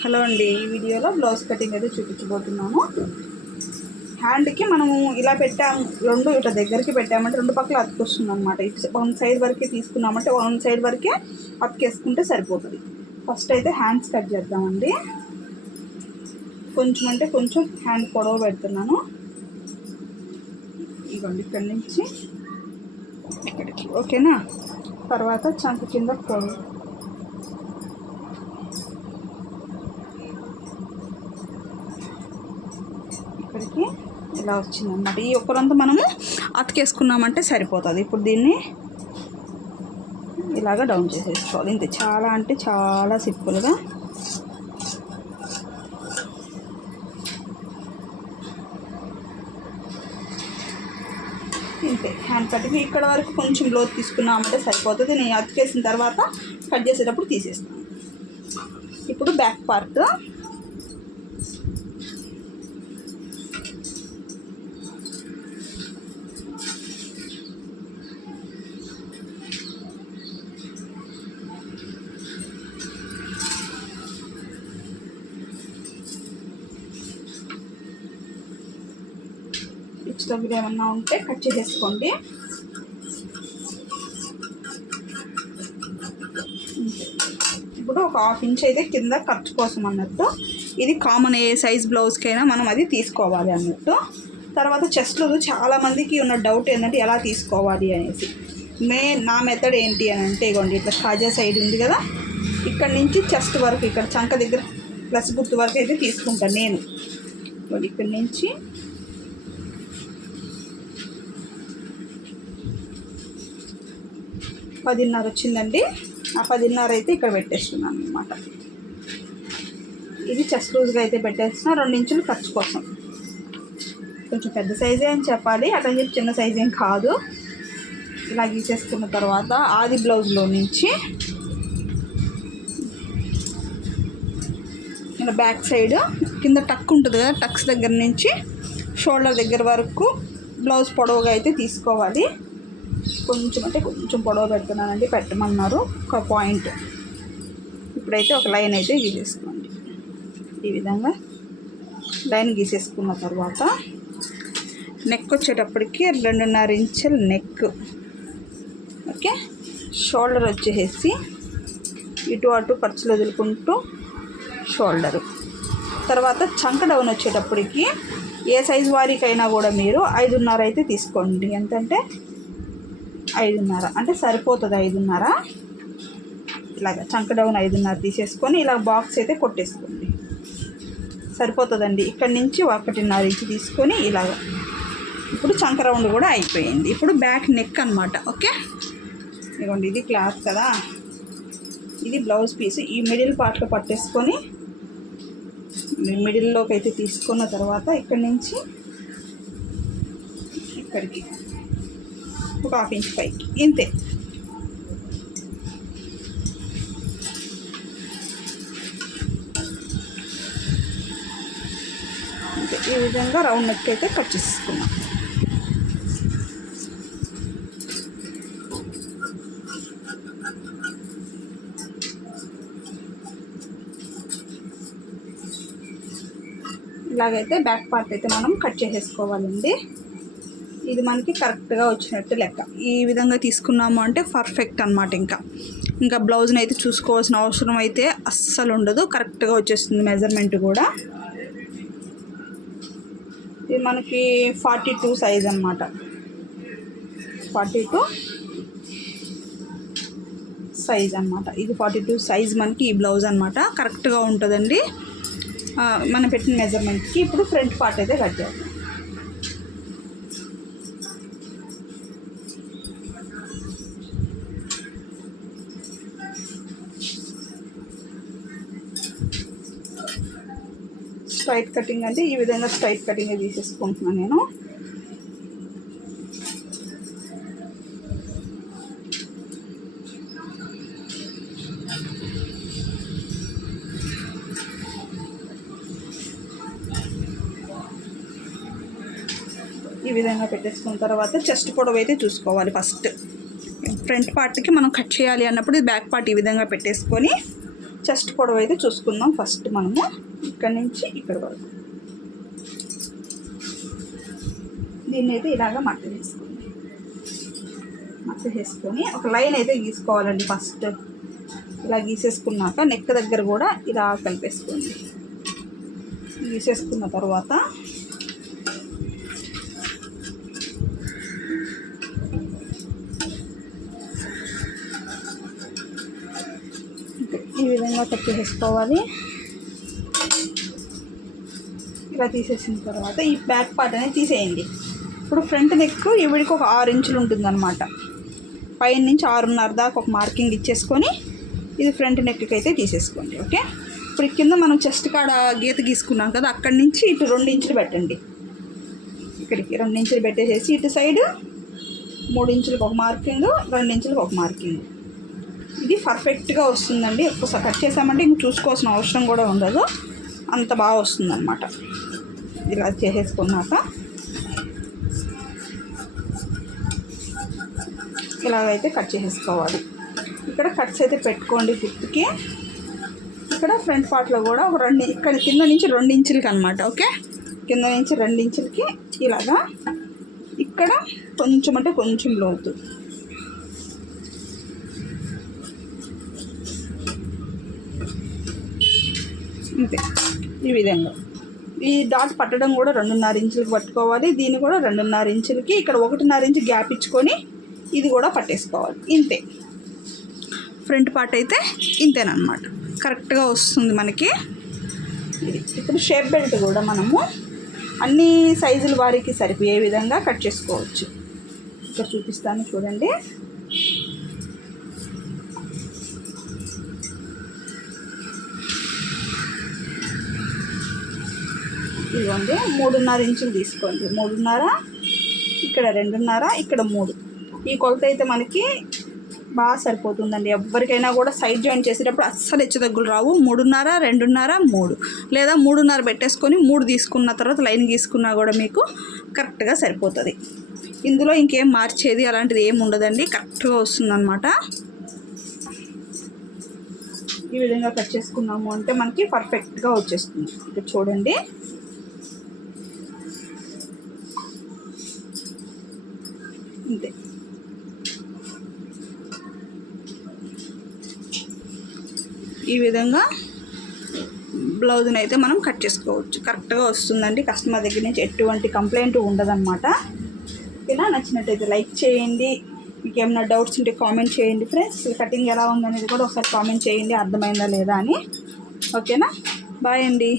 Hello అండి, ఈ వీడియోలో బ్లౌజ్ కటింగ్ అయితే చూపించబోతున్నాను. హ్యాండ్కి మనము ఇలా పెట్టాము, రెండు ఇట్లా దగ్గరికి పెట్టామంటే రెండు పక్కల అతుకొస్తుంది అనమాట. వన్ సైడ్ వరకే తీసుకున్నామంటే వన్ సైడ్ వరకే అతికేసుకుంటే సరిపోతుంది. ఫస్ట్ అయితే హ్యాండ్స్ కట్ చేద్దామండి. కొంచెం అంటే కొంచెం హ్యాండ్ పొడవు పెడుతున్నాను. ఇవ్వండి ఇక్కడి నుంచి ఇక్కడికి, ఓకేనా. తర్వాత చంక కింద పొడవు ఇక్కడికి ఇలా వచ్చిందన్నమాట. ఈ ఒక్కరంతా మనము అతికేసుకున్నామంటే సరిపోతుంది. ఇప్పుడు దీన్ని ఇలాగ డౌన్ చేసేసుకోవాలి. ఇంతే, చాలా అంటే చాలా సింపుల్గా. ఇంతే, హ్యాండ్ కటింగ్ ఇక్కడ వరకు కొంచెం లోతు తీసుకున్నామంటే సరిపోతుంది. నేను అతికేసిన తర్వాత కట్ చేసేటప్పుడు తీసేస్తాను. ఇప్పుడు బ్యాక్ పార్ట్ పిచ్ దగ్గర ఏమన్నా ఉంటే కట్ చేసేసుకోండి. ఇప్పుడు ఒక ½ ఇంచ్ అయితే కింద ఖర్చు కోసం అన్నట్టు. ఇది కామన్ ఏ సైజ్ బ్లౌజ్కైనా మనం అది తీసుకోవాలి అన్నట్టు. తర్వాత చెస్ట్లో చాలామందికి ఉన్న డౌట్ ఏంటంటే ఎలా తీసుకోవాలి అనేసి. నా మెథడ్ ఏంటి అని అంటే, ఇగోండి ఇట్లా కాజా సైడ్ ఉంది కదా, ఇక్కడ నుంచి చెస్ట్ వరకు, ఇక్కడ చంక దగ్గర ప్లస్ గుర్తు వరకు అయితే తీసుకుంటాను నేను. ఇక్కడి నుంచి 10.5 వచ్చిందండి. ఆ 10.5 అయితే ఇక్కడ పెట్టేస్తున్నాను అనమాట. ఇది చెస్ట్ లూజ్గా అయితే పెట్టేస్తున్నా. 2 ఇంచులు ఖర్చు కోసం. కొంచెం పెద్ద సైజే అని చెప్పాలి, అట్లా చెప్పి చిన్న సైజ్ ఏం కాదు. ఇలా గీసేసుకున్న తర్వాత ఆది బ్లౌజ్లో నుంచి ఇలా బ్యాక్ సైడ్ కింద టక్ ఉంటుంది కదా, టక్స్ దగ్గర నుంచి షోల్డర్ దగ్గర వరకు బ్లౌజ్ పొడవుగా అయితే తీసుకోవాలి. కొంచెం అంటే కొంచెం పొడవు పెడుతున్నానండి, పెట్టమన్నారు ఒక పాయింట్. ఇప్పుడైతే ఒక లైన్ అయితే గీసేసుకోండి. ఈ విధంగా లైన్ గీసేసుకున్న తర్వాత నెక్ వచ్చేటప్పటికి 2.5 ఇంచుల నెక్, ఓకే. షోల్డర్ వచ్చేసి ఇటు అటు ఖర్చులు వదులుకుంటూ షోల్డరు. తర్వాత చంక డౌన్ వచ్చేటప్పటికి ఏ సైజు వారికైనా కూడా మీరు 5.5 అయితే తీసుకోండి. ఎంతంటే 5.5 అంటే సరిపోతుంది. 5.5 ఇలాగ చంక డౌన్ 5.5 తీసేసుకొని ఇలా బాక్స్ అయితే కొట్టేసుకోండి, సరిపోతుందండి. ఇక్కడి నుంచి 1.5 ఇంచు తీసుకొని ఇలాగ. ఇప్పుడు చంక రౌండ్ కూడా అయిపోయింది. ఇప్పుడు బ్యాక్ నెక్ అనమాట, ఓకే. ఇదిగోండి, ఇది క్లాత్ కదా, ఇది బ్లౌజ్ పీస్. ఈ మిడిల్ పార్ట్లో పట్టేసుకొని మిడిల్లోకి అయితే తీసుకున్న తర్వాత ఇక్కడి నుంచి ఇక్కడికి ఒక ½ ఇంచ్ పైకి, ఇంతే. ఈ విధంగా రౌండ్ నెక్ అయితే కట్ చేసుకున్నాం. ఇలాగైతే బ్యాక్ పార్ట్ అయితే మనం కట్ చేసేసుకోవాలండి. ఇది మనకి కరెక్ట్గా వచ్చినట్టు లెక్క. ఈ విధంగా తీసుకున్నాము అంటే పర్ఫెక్ట్ అనమాట. ఇంకా బ్లౌజ్ని అయితే చూసుకోవాల్సిన అవసరం అయితే అస్సలు ఉండదు, కరెక్ట్గా వచ్చేస్తుంది మెజర్మెంట్ కూడా. ఇది మనకి 42 సైజ్ అనమాట. 42 సైజ్ అనమాట. ఇది 42 సైజ్ మనకి ఈ బ్లౌజ్ అనమాట. కరెక్ట్గా ఉంటుందండి మనం పెట్టిన మెజర్మెంట్కి. ఇప్పుడు ఫ్రంట్ పార్ట్ అయితే కట్ చేద్దాం. స్ట్రైట్ కటింగ్ అంటే ఈ విధంగా స్ట్రైట్ కటింగ్ తీసేసుకుంటున్నాను నేను. ఈ విధంగా పెట్టేసుకున్న తర్వాత చెస్ట్ పొడవు అయితే చూసుకోవాలి. ఫస్ట్ ఫ్రంట్ పార్ట్కి మనం కట్ చేయాలి అన్నప్పుడు బ్యాక్ పార్ట్ ఈ విధంగా పెట్టేసుకొని చెస్ట్ పొడవు అయితే చూసుకుందాం ఫస్ట్ మనము. ఇక్కడ నుంచి ఇక్కడ వరకు దీన్ని అయితే ఇలాగ మడత వేసుకొని ఒక లైన్ అయితే గీసుకోవాలండి. ఫస్ట్ ఇలా గీసేసుకున్నాక నెక్ దగ్గర కూడా ఇలా కలిపేసుకోండి. గీసేసుకున్న తర్వాత ఈ విధంగా కట్ చేసుకోవాలి. ఇలా తీసేసిన తర్వాత ఈ బ్యాక్ పార్ట్ అనేది తీసేయండి. ఇప్పుడు ఫ్రంట్ నెక్ ఈవిడికి ఒక 6 ఇంచులు ఉంటుందన్నమాట. పైన నుంచి 6.5 దాకా ఒక మార్కింగ్ ఇచ్చేసుకొని ఇది ఫ్రంట్ నెక్కి అయితే తీసేసుకోండి. ఓకే, ఇప్పుడు కింద మనం చెస్ట్ కాడ గీత గీసుకున్నాం కదా, అక్కడి నుంచి ఇటు 2 ఇంచులు పెట్టండి. ఇక్కడికి 2 ఇంచులు పెట్టేసేసి ఇటు సైడ్ 3 ఇంచులకు ఒక మార్కింగ్, 2 ఇంచులకు ఒక మార్కింగ్. ఇది పర్ఫెక్ట్గా వస్తుందండి. ఎక్కువ కట్ చేసామంటే ఇంక చూసుకోవాల్సిన అవసరం కూడా ఉండదు, అంత బాగా వస్తుందన్నమాట. ఇలా చేసేసుకున్నాక ఇలాగైతే కట్ చేసేసుకోవాలి. ఇక్కడ కట్స్ అయితే పెట్టుకోండి ఫిఫ్త్కి. ఇక్కడ ఫ్రంట్ పార్ట్లో కూడా ఒక 2 ఇక్కడ కింద నుంచి 2 ఇంచులకి అనమాట. ఓకే, కింద నుంచి 2 ఇంచులకి ఇలాగా. ఇక్కడ కొంచెం అంటే కొంచెం లోతు. అంతే, ఈ విధంగా. ఈ డాట్ పట్టడం కూడా 2.5 ఇంచులకి పట్టుకోవాలి. దీన్ని కూడా 2.5 ఇంచులకి, ఇక్కడ 1.5 ఇంచు గ్యాప్ ఇచ్చుకొని ఇది కూడా పట్టేసుకోవాలి. ఇంతే, ఫ్రంట్ పార్ట్ అయితే ఇంతేనమాట. కరెక్ట్గా వస్తుంది మనకి ఇది. ఇప్పుడు షేప్ బెల్ట్ కూడా మనము అన్ని సైజుల వారికి సరిపోయే విధంగా కట్ చేసుకోవచ్చు. ఇక్కడ చూపిస్తాను చూడండి. ఇదిగోండి, 3.5 ఇంచులు తీసుకోండి. 3.5, ఇక్కడ 2.5, ఇక్కడ 3. ఈ కొలత అయితే మనకి బాగా సరిపోతుందండి. ఎవరికైనా కూడా సైడ్ జాయిన్ చేసేటప్పుడు అస్సలు హెచ్చుతగ్గులు రావు. 3.5, 2.5, 3 లేదా 3.5 పెట్టేసుకొని 3 తీసుకున్న తర్వాత లైన్ గీసుకున్నా కూడా మీకు కరెక్ట్గా సరిపోతుంది. ఇందులో ఇంకేం మార్చేది అలాంటిది ఏమి ఉండదండి, కరెక్ట్గా వస్తుందన్నమాట. ఈ విధంగా కట్ చేసుకున్నాము అంటే మనకి పర్ఫెక్ట్గా వచ్చేస్తుంది. ఇక్కడ చూడండి, ఇంతే. ఈ విధంగా బ్లౌజ్ని అయితే మనం కట్ చేసుకోవచ్చు. కరెక్ట్గా వస్తుందండి. కస్టమర్ దగ్గర నుంచి ఎటువంటి కంప్లైంట్ ఉండదన్నమాట. ఓకేనా, నచ్చినట్టయితే లైక్ చేయండి. మీకు ఏమైనా డౌట్స్ ఉంటే కామెంట్ చేయండి ఫ్రెండ్స్. కటింగ్ ఎలా ఉందనేది కూడా ఒకసారి కామెంట్ చేయండి, అర్థమైందా లేదా అని. ఓకేనా, బాయ్ అండి.